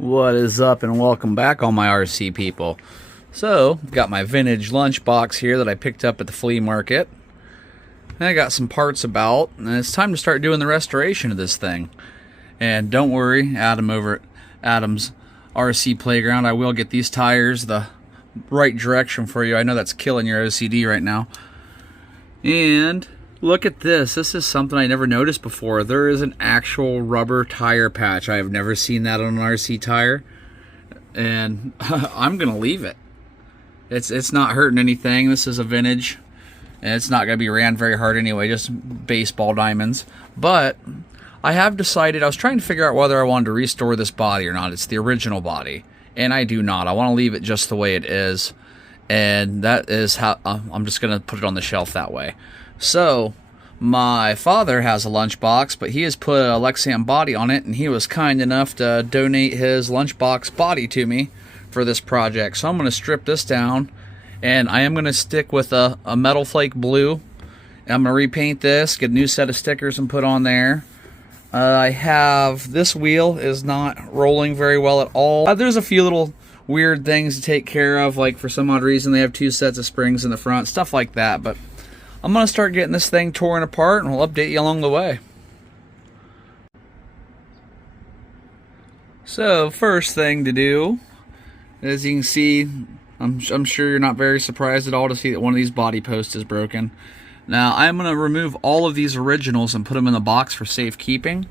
What is up, and welcome back, all my RC people. So, I've got my vintage lunchbox here that I picked up at the flea market. And I got some parts about, and it's time to start doing the restoration of this thing. And don't worry, Adam over at Adam's RC Playground, I will get these tires the right direction for you. I know that's killing your OCD right now. And look at this. This is something I never noticed before. There is an actual rubber tire patch. I have never seen that on an RC tire. And I'm going to leave it. It's not hurting anything. This is a vintage. And it's not going to be ran very hard anyway. Just baseball diamonds. But I have decided, I was trying to figure out whether I wanted to restore this body or not. It's the original body. And I do not. I want to leave it just the way it is. And that is how I'm just going to put it on the shelf that way. So, my father has a lunchbox, but he has put a Lexan body on it, and he was kind enough to donate his lunchbox body to me for this project. So I'm going to strip this down, and I am going to stick with a metal flake blue. And I'm going to repaint this, get a new set of stickers and put on there. I have, this wheel is not rolling very well at all. There's a few little weird things to take care of, like for some odd reason they have two sets of springs in the front, stuff like that, but I'm going to start getting this thing torn apart, and we'll update you along the way. So, first thing to do, as you can see, I'm sure you're not very surprised at all to see that one of these body posts is broken. Now, I'm going to remove all of these originals and put them in the box for safekeeping.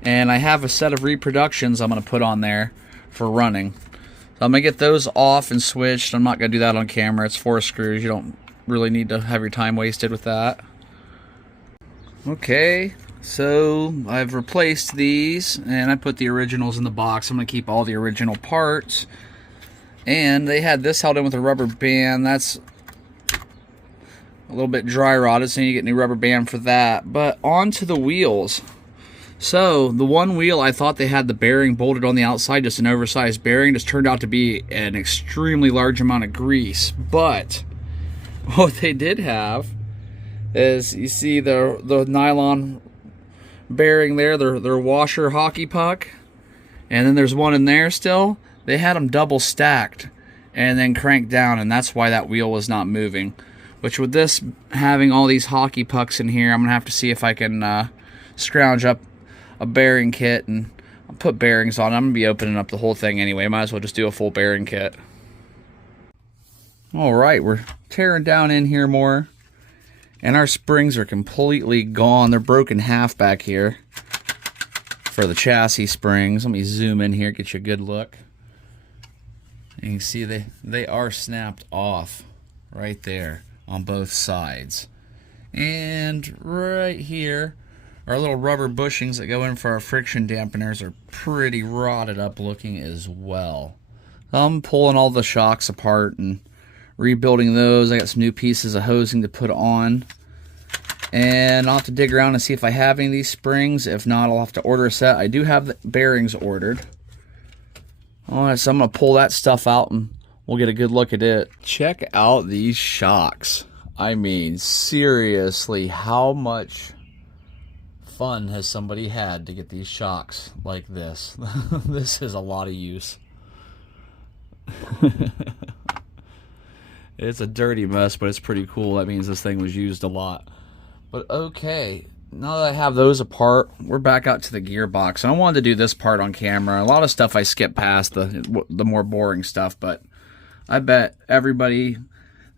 And I have a set of reproductions I'm going to put on there for running. So I'm going to get those off and switched. I'm not going to do that on camera. It's 4 screws. You don't really need to have your time wasted with that. Okay, so I've replaced these and I put the originals in the box. I'm going to keep all the original parts. And they had this held in with a rubber band. That's a little bit dry rotted, so you get a new rubber band for that. But onto the wheels. So the one wheel, I thought they had the bearing bolted on the outside, just an oversized bearing. Just turned out to be an extremely large amount of grease. But what they did have is, you see the nylon bearing there, their washer hockey puck, and then there's one in there still. They had them double stacked and then cranked down, and that's why that wheel was not moving. Which, with this having all these hockey pucks in here, I'm gonna have to see if I can scrounge up a bearing kit and put bearings on it. I'm gonna be opening up the whole thing anyway. Might as well just do a full bearing kit. Alright, we're tearing down in here more, and our springs are completely gone. They're broken half back here for the chassis springs. Let me zoom in here, get you a good look. You can see they are snapped off right there on both sides. And right here, our little rubber bushings that go in for our friction dampeners are pretty rotted up looking as well. I'm pulling all the shocks apart and rebuilding those. I got some new pieces of hosing to put on, and I'll have to dig around and see if I have any of these springs. If not, I'll have to order a set. I do have the bearings ordered. Alright, so I'm going to pull that stuff out and we'll get a good look at it. Check out these shocks. I mean, seriously, how much fun has somebody had to get these shocks like this? This is a lot of use. It's a dirty mess, but it's pretty cool. That means this thing was used a lot. But okay, now that I have those apart, we're back out to the gearbox. And I wanted to do this part on camera. A lot of stuff I skipped past, the more boring stuff, but I bet everybody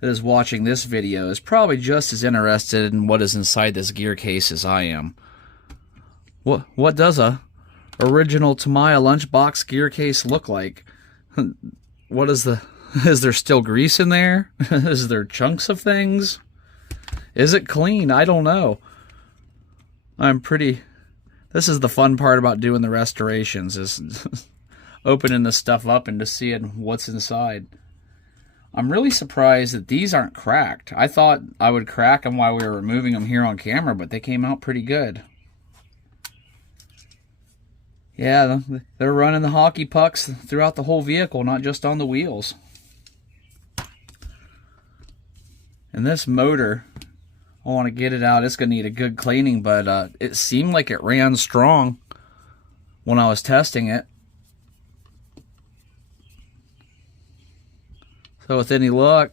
that is watching this video is probably just as interested in what is inside this gear case as I am. What does a original Tamiya lunchbox gear case look like? What is is there still grease in there? Is there chunks of things? Is it clean? I don't know. This is the fun part about doing the restorations, is opening this stuff up and just seeing what's inside. I'm really surprised that these aren't cracked. I thought I would crack them while we were removing them here on camera, but they came out pretty good. Yeah, they're running the hockey pucks throughout the whole vehicle, not just on the wheels. And this motor, I want to get it out. It's going to need a good cleaning, but it seemed like it ran strong when I was testing it. So with any luck,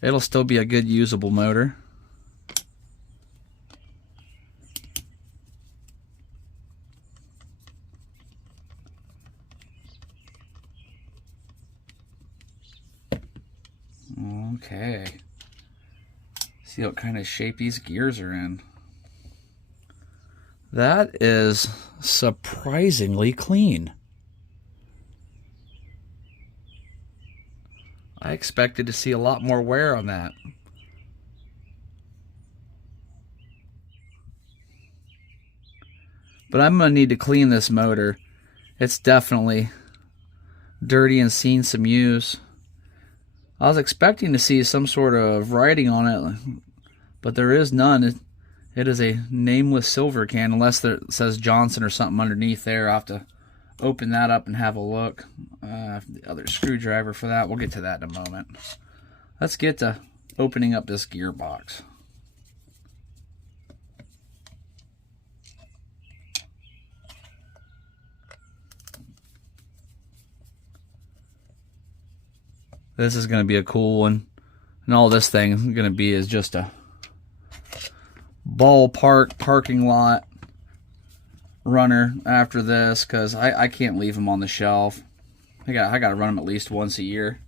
it'll still be a good usable motor. Okay. See what kind of shape these gears are in. That is surprisingly clean. I expected to see a lot more wear on that. But I'm going to need to clean this motor. It's definitely dirty and seen some use. I was expecting to see some sort of writing on it, but there is none. It is a nameless silver can, unless it says Johnson or something underneath there. I'll have to open that up and have a look. The other screwdriver for that. We'll get to that in a moment. Let's get to opening up this gearbox. This is going to be a cool one. And all this thing is going to be is just a ballpark parking lot runner after this, because I can't leave them on the shelf. I got to run them at least once a year.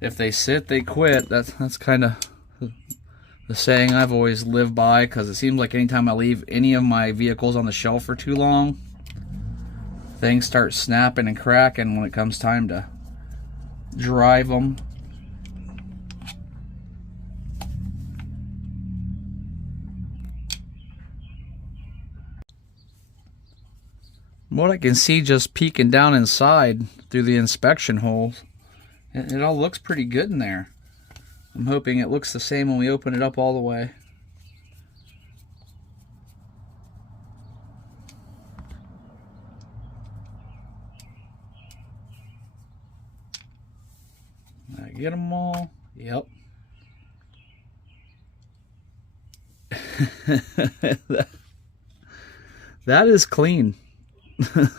If they sit, they quit. That's kind of the saying I've always lived by, because it seems like anytime I leave any of my vehicles on the shelf for too long, things start snapping and cracking when it comes time to drive them. What I can see just peeking down inside through the inspection holes, it all looks pretty good in there. I'm hoping it looks the same when we open it up all the way. Did I get them all? Yep. That is clean.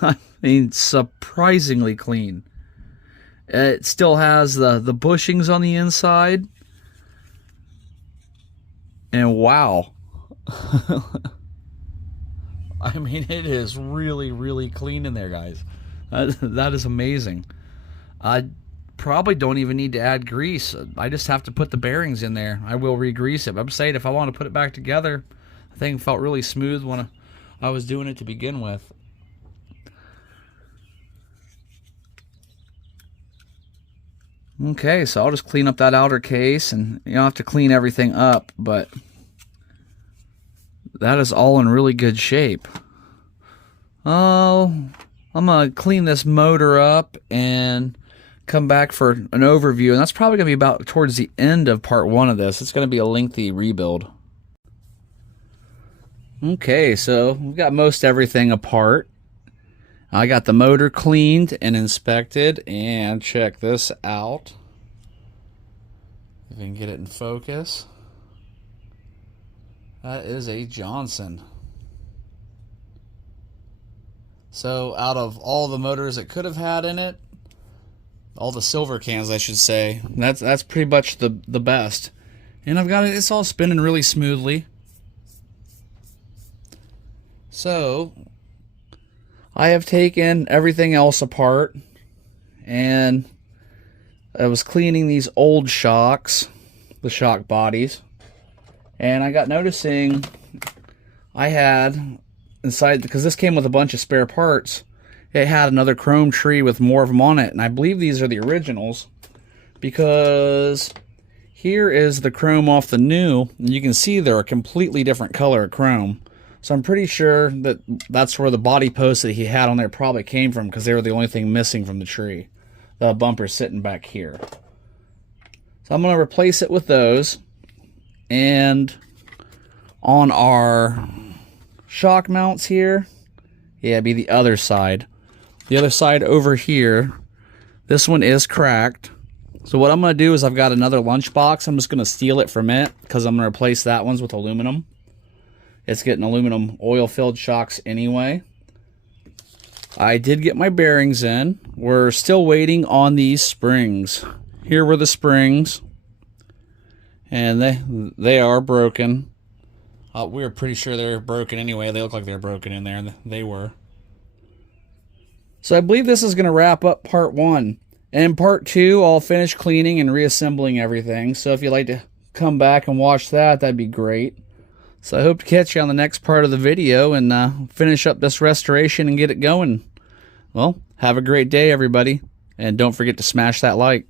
I mean, surprisingly clean. It still has the bushings on the inside. And wow. I mean, it is really, really clean in there, guys. That is amazing. I probably don't even need to add grease. I just have to put the bearings in there. I will re-grease it. I'm saying if I want to put it back together, the thing felt really smooth when I was doing it to begin with. Okay, so I'll just clean up that outer case, and you don't have to clean everything up, but that is all in really good shape. Oh, I'm going to clean this motor up and come back for an overview, and that's probably going to be about towards the end of part 1 of this. It's going to be a lengthy rebuild. Okay, so we've got most everything apart. I got the motor cleaned and inspected, and check this out. If we can get it in focus. That is a Johnson. So out of all the motors it could have had in it, all the silver cans I should say, that's pretty much the best. And I've got it, it's all spinning really smoothly. So I have taken everything else apart, and I was cleaning these old shocks, the shock bodies, and I got noticing I had inside, because this came with a bunch of spare parts, it had another chrome tree with more of them on it, and I believe these are the originals, because here is the chrome off the new, and you can see they're a completely different color of chrome. So I'm pretty sure that that's where the body posts that he had on there probably came from, because they were the only thing missing from the tree. The bumper's sitting back here. So I'm going to replace it with those. And on our shock mounts here, yeah, it'd be the other side. The other side over here, this one is cracked. So what I'm going to do is I've got another lunchbox. I'm just going to steal it from it, because I'm going to replace that one's with aluminum. It's getting aluminum oil-filled shocks anyway. I did get my bearings in. We're still waiting on these springs. Here were the springs, and they are broken. We were pretty sure they were broken anyway. They look like they're broken in there, and they were. So I believe this is going to wrap up part 1. And in part 2, I'll finish cleaning and reassembling everything. So if you'd like to come back and watch that, that'd be great. So I hope to catch you on the next part of the video and finish up this restoration and get it going. Well, have a great day, everybody. And don't forget to smash that like.